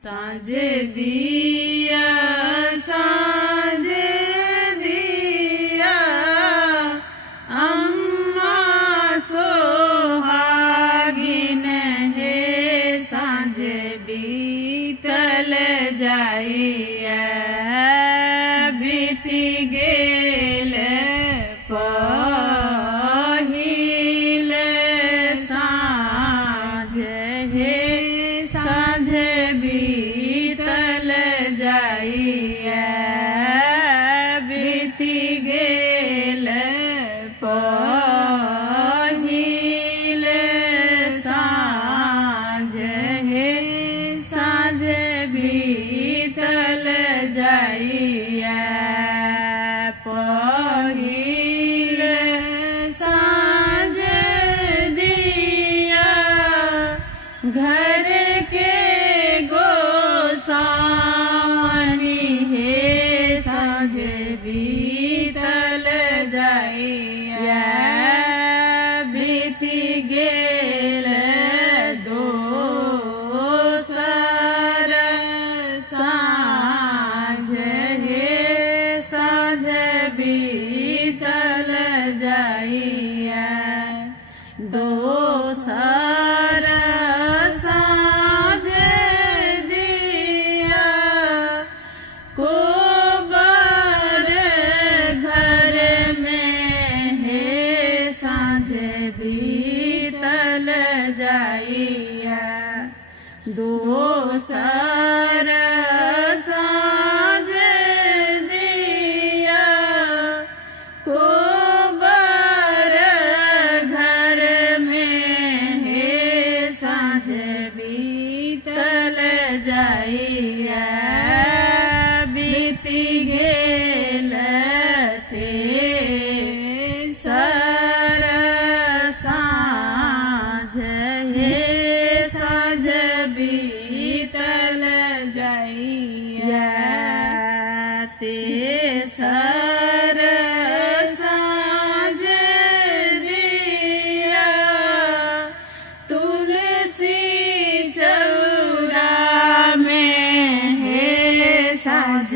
साँझ दिया साँझ दिया अम्मा सोहागिन हे साँझ बीतल जाइए बीती गेल पहिल साँझ हे साँझ बीतल जाइए बीती गेल पहिल साँझ हे साँझ बीतल जाइए पहिल साँझ दिया घर के गोसानी हे साँझ बीतल जाइए बीती गेल दोसर साँझ हे साँझ बीतल जाइए दोसर साँझ दिया कोबर घर में हे साँझ बीतल जाइए दोसर साँझ दिया कोबर घर में हे साँझ बीतल जाइए बीती गेल तेसर साँझ हे साँझ बीतल जाइए तेसर साँझ दिया तुलसी चौरा में हे साँझ